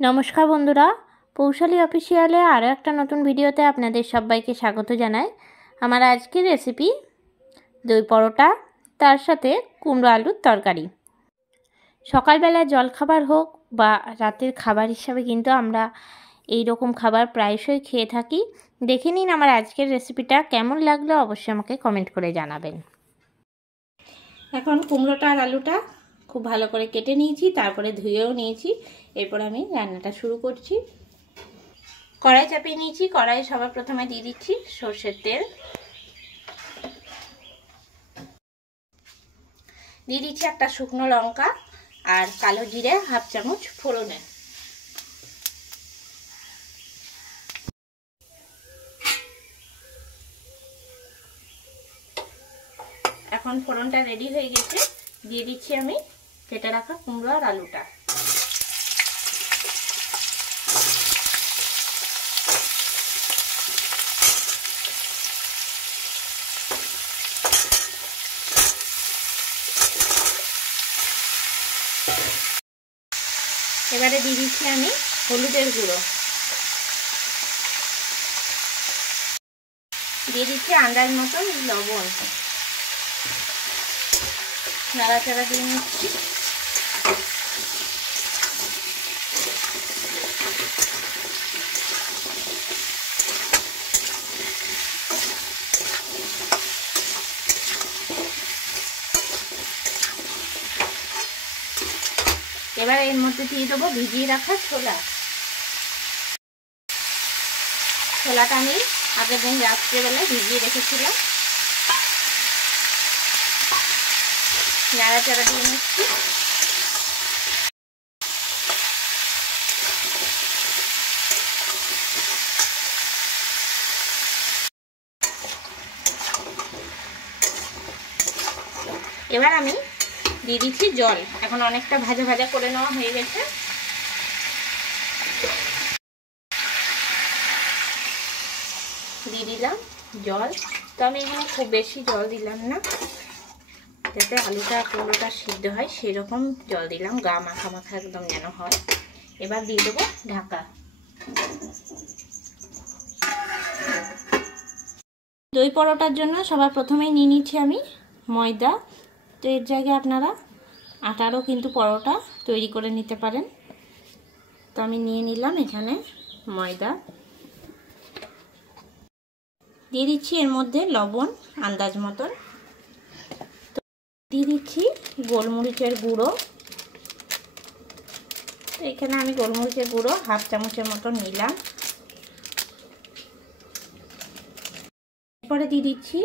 নমস্কার বন্ধুরা, পৌশালী অফিসিয়ালে আরও একটা নতুন ভিডিওতে আপনাদের সবাইকে স্বাগত জানাই। আমার আজকের রেসিপি দই পরোটা, তার সাথে কুমড়ো আলুর তরকারি। সকালবেলা জলখাবার হোক বা রাতের খাবার হিসাবে কিন্তু আমরা এই রকম খাবার প্রায়শই খেয়ে থাকি। দেখে নিন আমার আজকের রেসিপিটা কেমন লাগলো, অবশ্যই আমাকে কমেন্ট করে জানাবেন। এখন কুমড়োটা আর আলুটা খুব ভালো করে কেটে নিয়েছি, তারপরে ধুয়েও নিয়েছি। এরপর আমি রান্নাটা শুরু করছি। কড়াই চাপিয়ে নিয়েছি। কড়াই সবার প্রথমে দিয়ে দিচ্ছি সর্ষের তেল, দিয়ে দিচ্ছি একটা শুকনো লঙ্কা আর কালো জিরে হাফ চামচ ফোড়নে। এখন ফোড়নটা রেডি হয়ে গেছে, দিয়ে দিচ্ছি আমি কেটে রাখা কুমড়ো আর আলুটা। এবারে দিয়ে দিচ্ছি আমি হলুদের গুঁড়ো, দিয়ে দিচ্ছি আন্দাজ মতন লবণ, নাড়াচাড়া দিয়ে নিচ্ছি। এবার এর মধ্যে দিয়ে দেবো ভিজিয়ে রাখা ছোলা। ছোলাটা আমি আগের দিন রাত্রেবেলায় ভিজিয়ে রেখেছিলাম। নাড়াচাড়া দিয়ে নিচ্ছি। এবার আমি দিয়ে দিচ্ছি জল। এখন অনেকটা ভাজা ভাজা করে নেওয়া হয়ে গেছে। দিয়ে দিলাম জল। তো আমি এখানে খুব বেশি জল দিলাম না, যাতে আলুটা কুমড়োটা সিদ্ধ হয় সেরকম জল দিলাম, গা মাখা মাখা একদম যেন হয়। এবার দিয়ে দেবো ঢাকা। দই পরোটার জন্য সবার প্রথমেই নিয়ে নিচ্ছি আমি ময়দা। তো এর জায়গায় আপনারা আটারও কিন্তু পরোটা তৈরি করে নিতে পারেন। তো আমি নিয়ে নিলাম এখানে ময়দা, দিয়ে দিচ্ছি এর মধ্যে লবণ আন্দাজ মতন, দিয়ে দিচ্ছি গোলমরিচের গুঁড়ো। তো এখানে আমি গোলমরিচের গুঁড়ো হাফ চামচের মতন নিলাম। এরপরে দিয়ে দিচ্ছি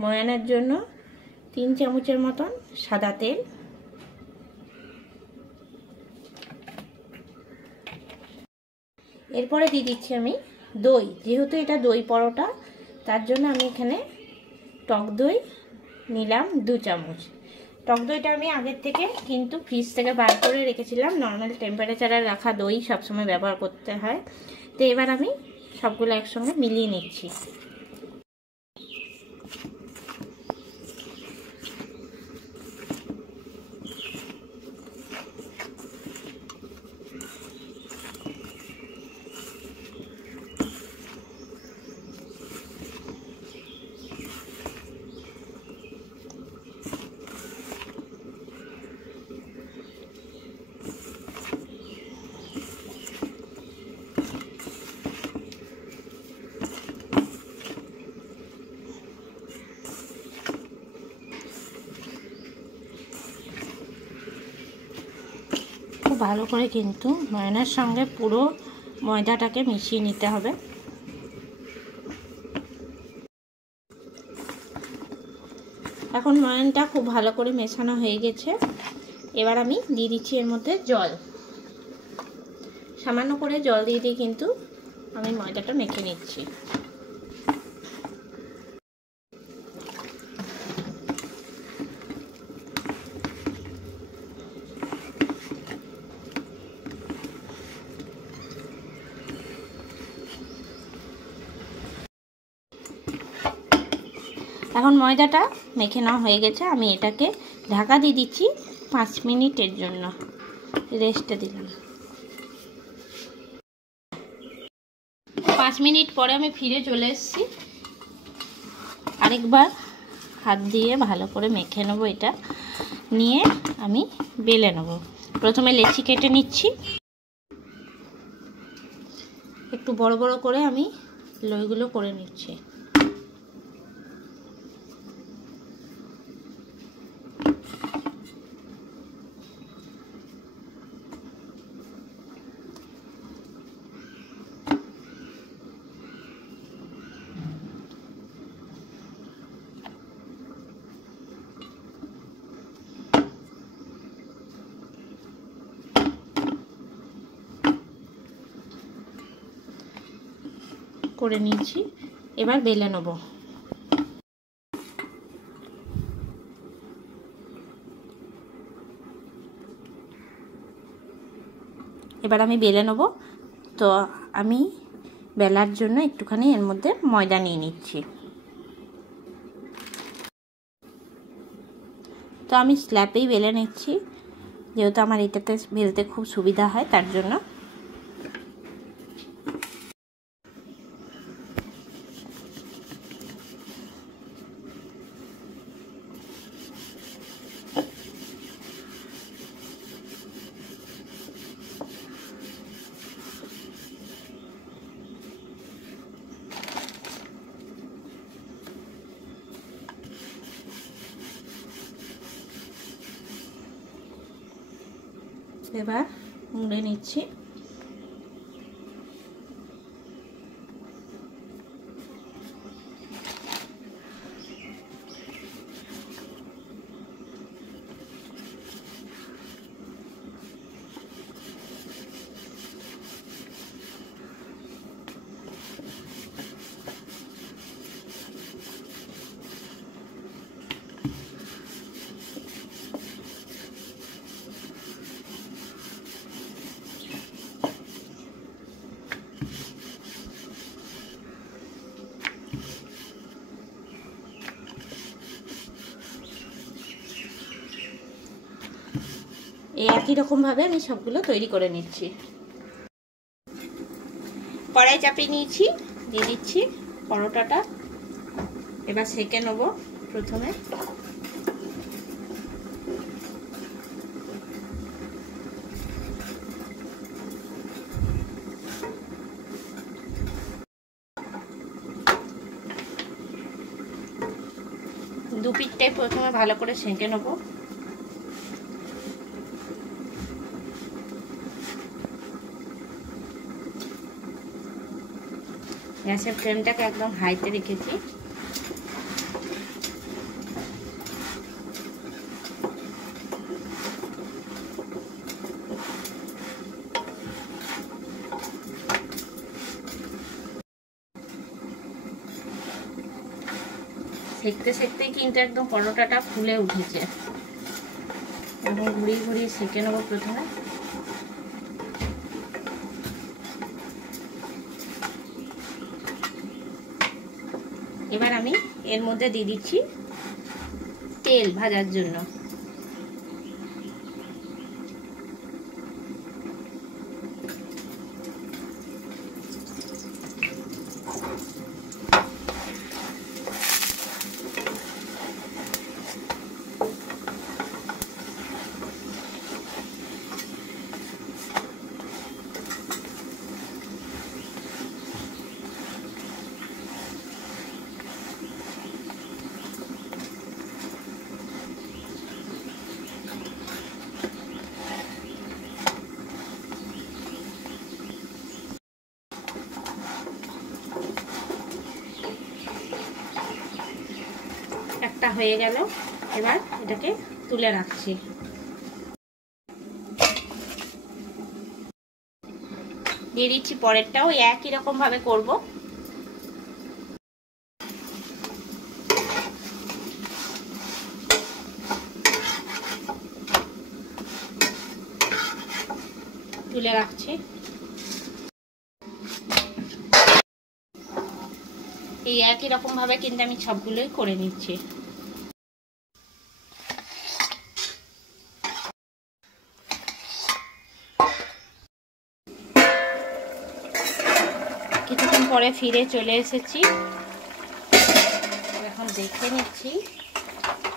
ময়ানের জন্য 3 চামচের মতন সাদা তেল। এরপরে দিয়ে দিচ্ছি আমি দই। যেহেতু এটা দই পরোটা, তার জন্য আমি এখানে টক দই নিলাম 2 চামচ। টক দইটা আমি আগের থেকে কিন্তু ফ্রিজ থেকে বার করে রেখেছিলাম। নর্মাল টেম্পারেচারে রাখা দই সবসময় ব্যবহার করতে হয়। তো এবার আমি সবগুলো একসঙ্গে মিলিয়ে নিচ্ছি। খুব ভালো করে কিন্তু ময়দার সঙ্গে পুরো ময়দাটাকে মিশিয়ে নিতে হবে। এখন ময়ানটা খুব ভালো করে মেশানো হয়ে গেছে। এবার আমি দিয়ে দিচ্ছি এর মধ্যে জল। সামান্য করে জল দিয়ে দিয়ে কিন্তু আমি ময়দাটা মেখে নিচ্ছি। এখন ময়দাটা মেখে নেওয়া হয়ে গেছে। আমি এটাকে ঢাকা দিয়ে দিচ্ছি 5 মিনিটের জন্য, রেস্টে দিলাম। 5 মিনিট পরে আমি ফিরে চলে এসেছি। আরেকবার হাত দিয়ে ভালো করে মেখে নেব। এটা নিয়ে আমি বেলে নেব। প্রথমে লেচি কেটে নিচ্ছি। একটু বড় বড় করে আমি লইগুলো করে নিচ্ছি। করে নিয়েছি, এবার বেলে নেব। এবার আমি বেলে নেব। তো আমি বেলার জন্য একটুখানি এর মধ্যে ময়দা নিয়ে নিচ্ছি। তো আমি স্ল্যাপেই বেলে নিচ্ছি, যেহেতু আমার এটাতে বেলতে খুব সুবিধা হয় তার জন্য। এবার মুড়ে নিচ্ছি। এই একই রকমভাবে আমি সবগুলো তৈরি করে নিচ্ছি। কড়াই চাপিয়ে নিয়েছি, দিয়ে দিচ্ছি পরোটাটা। এবার সেঁকে নেব। প্রথমে দু পিঠটাই প্রথমে ভালো করে সেঁকে নেব। গ্যাসের ফ্লেমটাকে একদম হাইতে রেখেছি। সেঁকতে সেঁকতেই কিন্তু একদম পরোটাটা ফুলে উঠেছে। এবং ঘুরিয়ে ঘুরিয়ে সেঁকে নেবো প্রথমে। এবার আমি এর মধ্যে দিয়ে দিচ্ছি তেল ভাজার জন্য। একটা হয়ে গেল, এবার এটাকে তুলে রাখছি। দিয়ে দিচ্ছি পরেরটাও একই রকম ভাবে করব। তুলে রাখছি। এই একই রকম ভাবে কিন্তু আমি সবগুলোই করে নিচ্ছি। কিছুক্ষণ পরে ফিরে চলে এসেছি। এখন দেখে নিচ্ছি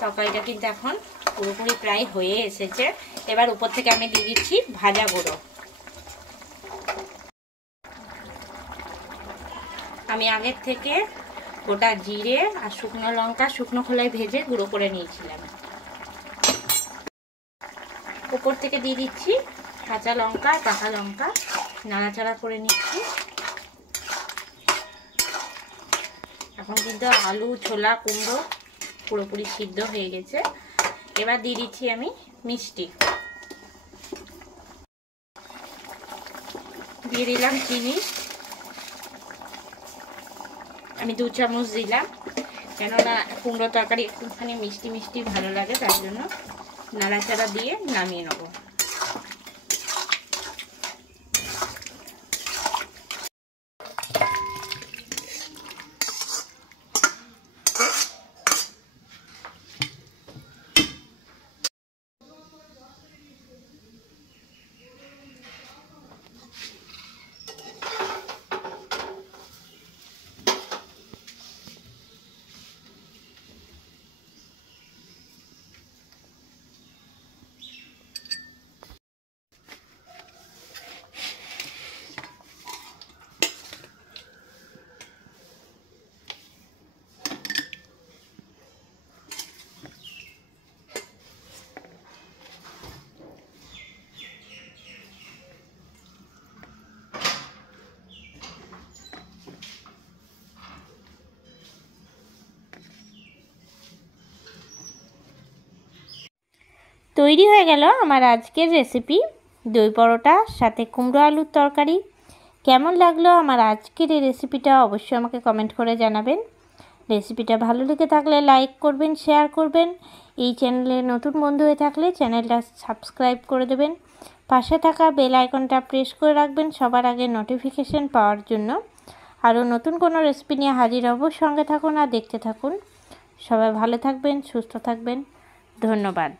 তরকারিটা কিন্তু এখন পুরোপুরি প্রায় হয়ে এসেছে। এবার উপর থেকে আমি দিয়ে দিচ্ছি ভাজা গুঁড়ো। আমি আগের থেকে গোটা জিরে আর শুকনো লঙ্কা শুকনো খোলায় ভেজে গুঁড়ো করে নিয়েছিলাম। উপর থেকে দিয়ে দিচ্ছি কাঁচা লঙ্কা আর পাকা লঙ্কা, নাড়াচাড়া করে নিচ্ছি। এখন কিন্তু আলু, ছোলা, কুমড়ো পুরোপুরি সিদ্ধ হয়ে গেছে। এবার দিয়ে দিচ্ছি আমি মিষ্টি, দিয়ে দিলাম চিনি। আমি 2 চামচ দিলাম, কেননা কুমড়ো তরকারি একটুখানি মিষ্টি মিষ্টি ভালো লাগে, তার জন্য। নাড়াচাড়া দিয়ে নামিয়ে নেব। তৈরি হয়ে গেল আমার আজকের রেসিপি দই পরোটা সাথে কুমড়ো আলুর তরকারি। কেমন লাগলো আমার আজকের এই রেসিপিটা অবশ্যই আমাকে কমেন্ট করে জানাবেন। রেসিপিটা ভালো লেগে থাকলে লাইক করবেন, শেয়ার করবেন। এই চ্যানেলে নতুন বন্ধু হয়ে থাকলে চ্যানেলটা সাবস্ক্রাইব করে দেবেন। পাশে থাকা বেল আইকনটা প্রেস করে রাখবেন সবার আগে নোটিফিকেশন পাওয়ার জন্য। আরও নতুন কোনো রেসিপি নিয়ে হাজির হব। সঙ্গে থাকুন আর দেখতে থাকুন। সবাই ভালো থাকবেন, সুস্থ থাকবেন। ধন্যবাদ।